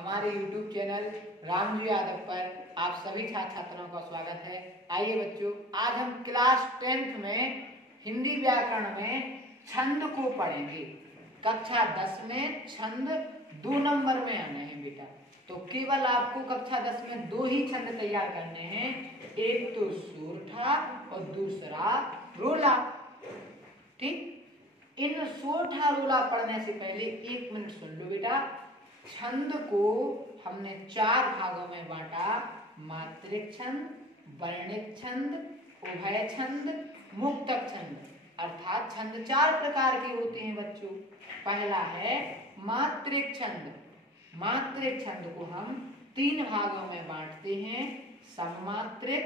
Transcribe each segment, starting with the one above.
हमारे YouTube channel Ramji Yadav पर आप सभी छात्र छात्राओं का स्वागत है। आइए बच्चों, आज हम क्लास 10th में हिंदी व्याकरण में छंद को पढ़ेंगे। कक्षा 10 में छंद 2 नंबर में आना है बेटा। तो केवल आपको कक्षा 10 में 2 ही छंद तैयार करने हैं, एक तो सोरठा और दूसरा रोला। ठीक, इन सोरठा रोला पढ़ने से पहले 1 मिनट सुन लो बेटा। छंद को हमने 4 भागों में बांटा, मात्रिक छंद, वर्णित छंद, उभय छंद, मुक्तक छंद। अर्थात छंद 4 प्रकार के होते हैं बच्चों। पहला है मात्रिक छंद। मात्रिक छंद को हम 3 भागों में बांटते हैं, सममात्रिक,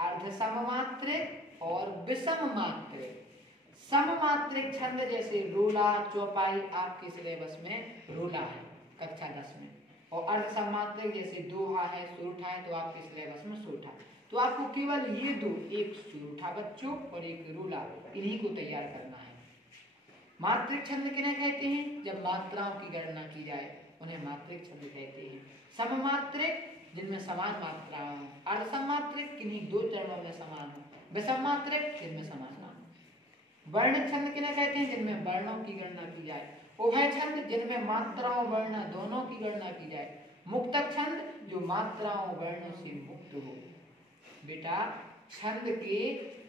अर्ध सममात्रिक और विषम मात्रिक। सममात्रिक छंद जैसे रोला, चौपाई आपके सिलेबस में रोला है कक्षा 10 में, और अर्ध सममात्रिक जैसे दोहा है, सोरठा है, तो आपके सिलेबस में सोरठा। तो आपको केवल ये 2, एक सोरठा बच्चों और एक रोला, इन्हीं को तैयार करना है। मात्रिक छंद किन्हें कहते हैं? जब मात्राओं की गणना की जाए उन्हें मात्रिक छंद कहते हैं। सममात्रिक जिनमें समान मात्राएं हो, अर्ध सममात्रिक किन्हीं 2 चरणों में समान हो, विषम मात्रिक जिनमें समान ना हो। वर्णित छंद किन्हें कहते हैं? जिनमें वर्णों की गणना की जाए। उभय छंद जिनमें मात्राओं वर्ण दोनों की गणना की जाए। मुक्तक छंद जो मात्राओं वर्णों से मुक्त हो। बेटा, छंद के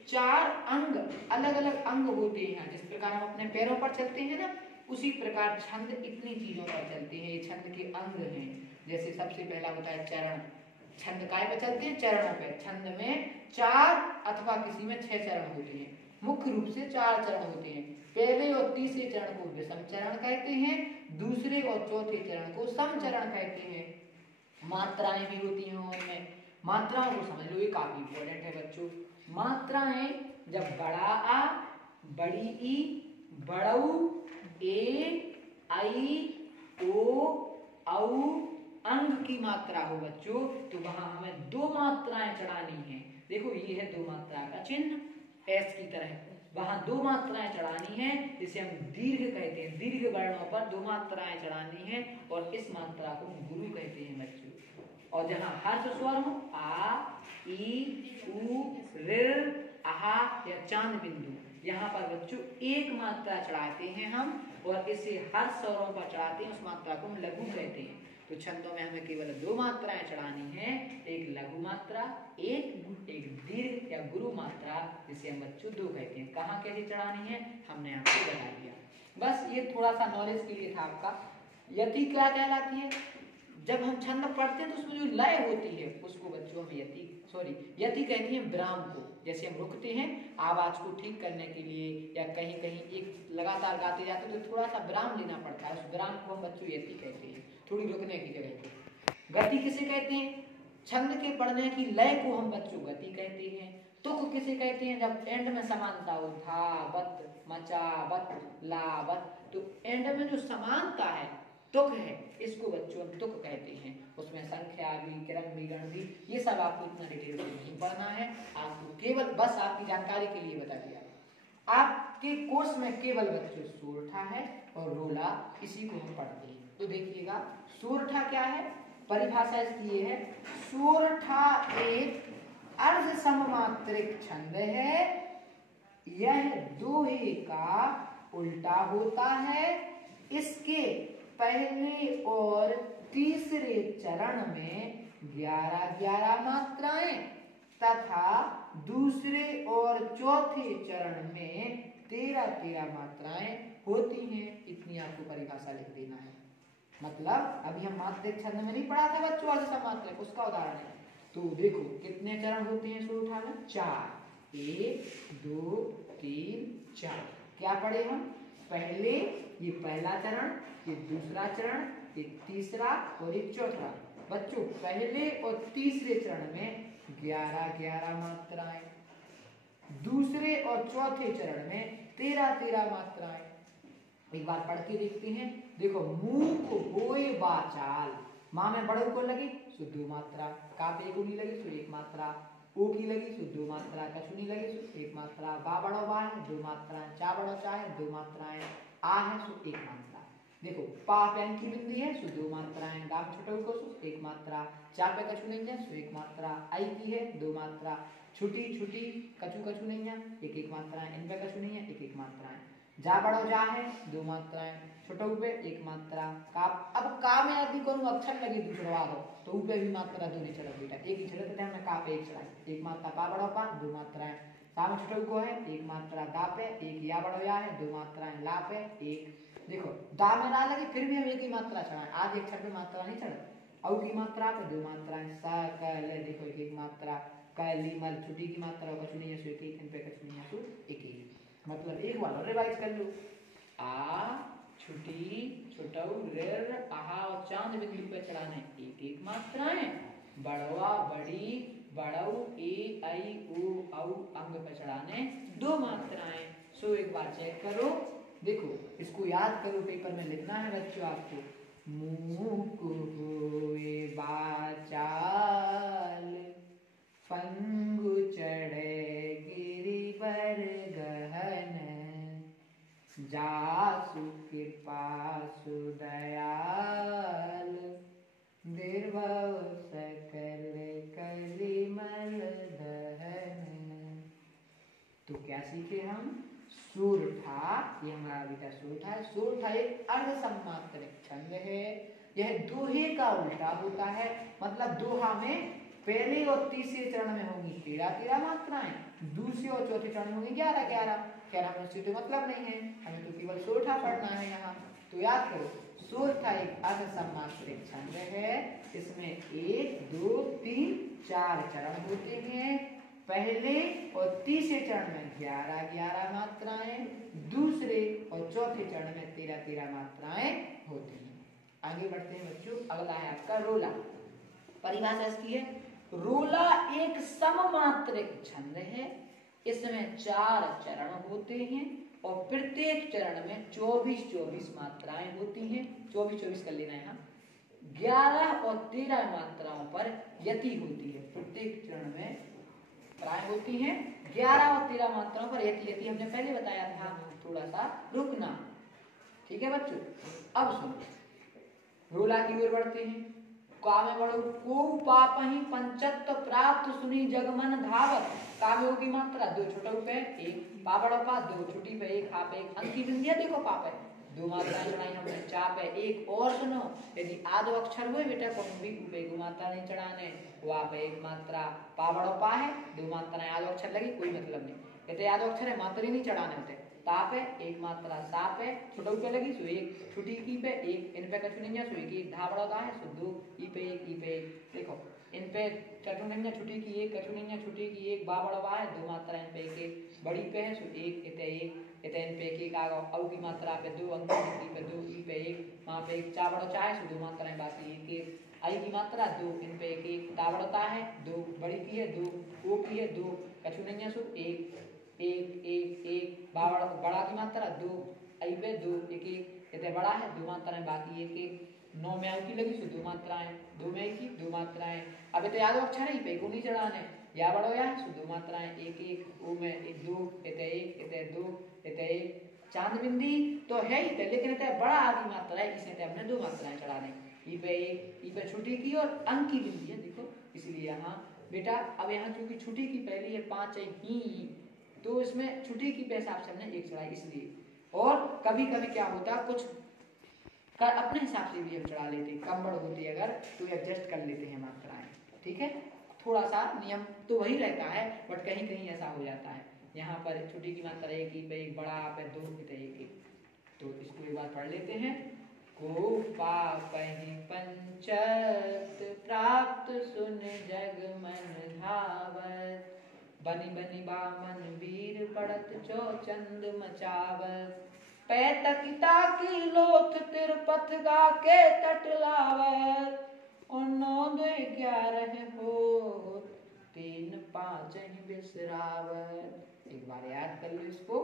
4 अंग, अलग अलग अंग होते हैं। जिस प्रकार हम अपने पैरों पर चलते हैं ना, उसी प्रकार छंद इतनी चीजों पर चलते हैं। ये छंद के अंग हैं। जैसे सबसे पहला होता है चरण। छंद काय पे चलते हैं? चरणों पे। छंद में 4 अथवा किसी में 6 चरण होते हैं। मुख्य रूप से 4 चरण होते हैं। पहले और तीसरे चरण को विषम चरण कहते हैं, दूसरे और चौथे चरण को सम चरण कहते हैं। मात्राएं भी होती हैं उनमें। मात्राओं को समझ लो, ये काफी इंपॉर्टेंट है बच्चों। मात्राएं जब बड़ा आ, बड़ी ई, बड़ऊ, ए, आई, ओ, औ अंग की मात्रा हो बच्चों, तो वहां हमें 2 मात्राएं चढ़ानी है। देखो, ये है 2 मात्रा का चिन्ह, एस की तरह। वहां 2 मात्राएं चढ़ानी है, जिसे हम दीर्घ कहते हैं। दीर्घ वर्णों पर 2 मात्राएं चढ़ानी है, और इस मात्रा को गुरु कहते हैं बच्चों। और जहां हर्ष स्वर हो, आ, ई, उ, ऋ, आहा या चांद बिंदु, यहाँ पर बच्चों 1 मात्रा चढ़ाते हैं हम, और इसे हर्ष स्वरों पर चढ़ाते हैं। उस मात्रा को हम लघु कहते हैं। तो छंदों में हमें केवल 2 मात्राएं चढ़ानी है, एक लघु मात्रा, एक दीर्घ या गुरु मात्रा, जिसे हम बच्चों 2 कहते हैं। कहाँ कैसे चढ़ानी है हमने आपको बता दिया। बस ये थोड़ा सा नॉलेज के लिए था आपका। यति क्या कहलाती है? जब हम छंद पढ़ते हैं तो उसमें जो लय होती है उसको बच्चों हम यति कहती हैं विराम को। जैसे हम रुकते हैं आवाज को ठीक करने के लिए, या कहीं कहीं एक लगातार गाते जाते हैं तो थोड़ा सा विराम लेना पड़ता है, उस विराम को हम बच्चों यति कहते हैं, थोड़ी रुकने की जगह पे। गति किसे कहते हैं? छंद के पढ़ने की लय को हम बच्चों गति कहते हैं। तुक किसे कहते हैं? जब एंड में समानता हो, धा, बत, मचा, बत, ला, बत, तो एंड में जो समानता है, तुक है, इसको बच्चों हम तुक कहते हैं। उसमें संख्या भी, क्रम भी, गण भी, ये सब आपको इतना डिटेल से नहीं पढ़ना है। आपको केवल बस आपकी जानकारी के लिए बता दिया। आपके कोर्स में केवल बच्चों सोरठा है और रोला, इसी को हम पढ़ते हैं। तो देखिएगा, सोरठा क्या है? परिभाषा इसकी ये है, सोरठा एक अर्ध सममात्रिक छंद है। यह दोहे का उल्टा होता है। इसके पहले और तीसरे चरण में 11-11 मात्राएं तथा दूसरे और चौथे चरण में 13-13 मात्राएं होती हैं। इतनी आपको परिभाषा लिख देना है। मतलब अभी हम मात्रिक छंद में नहीं पढ़ा था बच्चों, अर्ध सममात्रिक, उसका उदाहरण है। तो देखो कितने चरण होते हैं सोरठा में? 4, 1, 2, 3, 4। क्या पढ़े हम? पहले ये पहला चरण, ये दूसरा चरण, ये तीसरा और एक चौथा। बच्चों पहले और तीसरे चरण में 11-11 मात्राएं, दूसरे और चौथे चरण में 13-13 मात्राएं। एक बार पढ़ के देखते हैं। देखो, मूक होए वाचाल, माँ में बड़े को लगी सो 2 मात्रा, का पे को नहीं लगी सो 1 मात्रा, ओ की लगी सो 2 मात्रा, कछु नहीं लगी सो 1 मात्रा, बा बड़ो बा है 2 मात्रा, चा बड़ो चा है 2 मात्राएं, आ है सो 1 मात्रा। देखो पा पैन की बिंदी है सो दो मात्राएं, गाम छुटऊ को सो एक मात्रा, चा पे कछु नहीं है सो एक मात्रा, आई की है दो मात्रा, छुटी छुटी कछु कछु नहीं है एक एक मात्राएं, इन पे कछु नहीं है एक एक मात्राएं, जा बड़ो जा है दो मात्राएं, छुटऊ पे एक मात्रा, का अब का में यदि कोनो अक्षर लगे दूसरा दो तो ऊपे भी मात्रा दो नहीं चढ़ा बेटा, एक ही चढ़ते टाइम में का पे एक चढ़ाई, एक मात्रा पा बड़ो पा दो मात्राएं, साम छुटऊ को है एक मात्रा दा पे, एक या बड़ो या है दो मात्राएं, ला पे एक, देखो दा में ना लगे फिर भी हम एक ही मात्रा चढ़ाएं, आज एक अक्षर पे मात्रा नहीं चढ़ा, औ की मात्रा पे दो मात्राएं, सा क ल देखो एक एक मात्रा, कली मल छुटी की मात्रा कछु नहीं है सो एक एक, इन पे कछु नहीं है सो एक एक, मतलब एक बार रिवाइज कर लो, आ छुटी छुटऊ रेर आहा और चांद बिंदु पे चढ़ाने एक एक मात्राएं, बड़वा बड़ी बड़ऊ ए आई ओ औ अंग पे चढ़ाने दो मात्राएं, सो एक बार चेक करो, देखो इसको याद करो, पेपर में लिखना है बच्चों आपको, मुंह हुए बाचाल फंगु चढ़े गिरि पर गहन, जासु कृपा सुदयाल निर्भव सकल कलिमल दहन। तो क्या सीखे हम, सूरठा, ये हमारा बेटा सूरठा है, सूरठा एक अर्ध सम्मात्रिक छंद है, यह दोहे का उल्टा होता है, मतलब दोहा में पहले और तीसरे चरण में होंगी 13 मात्राएं, दूसरे और चौथे चरण में होंगी 11 में उससे तो मतलब नहीं है, हमें तो केवल सूरठा पढ़ना है यहाँ, तो याद करो सूरठा एक अर्ध सम्मात्रिक छंद है, इसमें 1 2 3 4 चरण होते हैं, पहले और तीसरे चरण में 11 मात्राएं, दूसरे और चौथे चरण में 13 मात्राएं होती हैं। आगे बढ़ते हैं बच्चों, अगला है आपका रोला, परिभाषा इसकी है, रोला एक सममात्रिक छंद है, इसमें 4 चरण होते हैं और प्रत्येक चरण में 24 मात्राएं होती हैं, 24 कर लेना है यहाँ, 11 और 13 मात्राओं पर यति होती है, प्रत्येक चरण में प्राय होती हैं, 11 और 13 मात्राओं पर यति हमने पहले बताया था, थोड़ा सा रुकना, ठीक है बच्चों। अब सुनो रोला की ओर बढ़ते हैं, का में बढ़ो, को पापहि पंचत्व प्राप्त सुनी जगमन धावत, का में होगी मात्रा दो छुटऊ पे एक, पा बड़ो पा दो छुटी पे एक, हा पे एक, अंत की बिंदी देखो पा पे दो मात्राएं चढ़ाई हमने, चा पे एक, और सुनो यदि आधो अक्षर हुए बेटा कौन भी ऊपे को मात्रा नहीं चढ़ाने, वहां पे एक मात्रा, पा बड़ो पा है दो मात्राएं, आधो अक्षर लगी कोई मतलब नहीं, कहते आधो अक्षर है मात्रा ही नहीं चढ़ाने होते, ता पे एक मात्रा, सा पे छुटऊ पे लगी सो एक, छुटी की पे एक, इन पे कछु नहीं है सो एक, धा बड़ा दा है सो दो, ई पे एक, देखो इन पे कछु नहीं है छुटी की एक, कछु नहीं है छुटी की एक, बा बड़ा बा है दो मात्रा, इन पे एक, बड़ी पे है सो एक, इते इन पे एक आ गया, औ की मात्रा पे दो, अंक की पे दो, ई पे एक, वहां पे एक, चा बड़ा चा है सो दो मात्राएं बाकी एक, आई की मात्रा दो, इन पे एक, ता बड़ा ता है दो, बड़ी की है दो, ओ की है दो, कछु नहीं है सो एक, बड़ा की मात्रा दो, आई पे दो, एक इतने बड़ा है दो मात्राएं बाकी एक, 9 में आई की लगी सो दो मात्राएं, 2 में की दो मात्राएं, अब इतने याद अक्षर है पे को नहीं चढ़ाने, या बड़ो या सो दो मात्राएं एक, ओ में एक दो, इतने दो, इतने एक, चांद बिंदी तो है ही थे, लेकिन इतने बड़ा आदि मात्रा है, इसने हमने दो मात्राएं चढ़ाने, ई पे एक, ई पे छुटी की और अंक की बिंदी है देखो, इसलिए यहाँ बेटा अब यहाँ क्योंकि छुटी की पहली है 5 है ही, तो इसमें छुट्टी की हिसाब से हमने एक चढ़ाई इसलिए, और कभी कभी क्या होता कुछ कर अपने हिसाब से भी हम चढ़ा लेते, कम बढ़ होती है अगर तो एडजस्ट कर लेते हैं मात्राएं, ठीक है, थोड़ा सा नियम तो वही रहता है बट कहीं कहीं ऐसा हो जाता है, यहाँ पर छुट्टी की मात्रा एक ही पे एक, बड़ा पे दो पे एक, तो इसको एक बार पढ़ लेते हैं, को पापहि पंचत प्राप्त सुन जग मन धावत, बनी बनी बामन वीर पड़त चौचंद मचावत, पैतकिता की लोथ तिरपथ गा के तट लावत, और 9 2 11 हो 3 5 बिसरावत। एक बार याद कर लो इसको,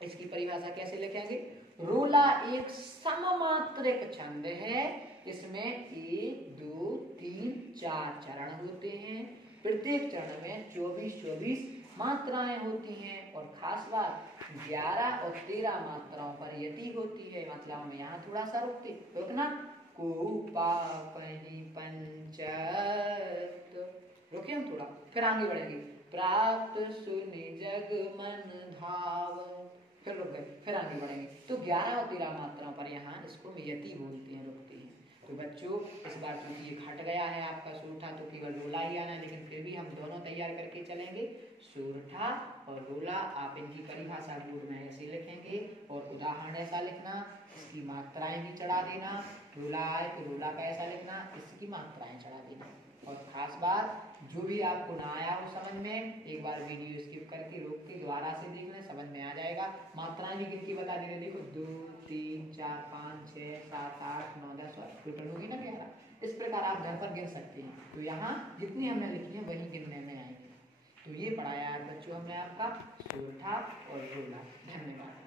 इसकी परिभाषा कैसे लिखेंगे, रोला एक सममात्रिक छंद है, इसमें 1 2 3 4 चरण होते हैं, प्रत्येक चरण में 24 मात्राएं होती हैं और खास बात 11 और 13 मात्राओं पर यति होती है। मतलब हम यहाँ थोड़ा सा रुकना, को पा कहीं पंचत, रुके हम थोड़ा, फिर आगे बढ़ेंगे। प्राप्त सुनि जग मन धाव, फिर रुक गए, फिर आगे बढ़ेंगे। तो 11 और 13 मात्राओं पर यहाँ इसको यति बोलते हैं, रुकते हैं। तो बच्चों इस बार क्योंकि ये घट गया है आपका सूरठा, तो केवल रोला ही आना है, लेकिन फिर भी हम दोनों तैयार करके चलेंगे। सूरठा और रोला आप इनकी परिभाषा बोर्ड में ऐसे लिखेंगे और उदाहरण ऐसा लिखना, इसकी मात्राएं भी चढ़ा देना। रोला आए तो रोला का ऐसा लिखना, इसकी मात्राएं चढ़ा देना। और खास बात, जो भी आपको ना आया हो समझ में, एक बार वीडियो स्किप करके रोक के दोबारा से देख लें, समझ में आ जाएगा। मात्राएं भी गिनती बता दे रहे, देखो 2 3 4 5 6 7 8 9 10 टोटल होगी ना 11। इस प्रकार आप घर पर गिन सकते हैं। तो यहाँ जितनी हमने लिखी है वही गिनने में आएंगे। तो ये पढ़ाया है बच्चों हमने आपका सूरठा और रोला। धन्यवाद।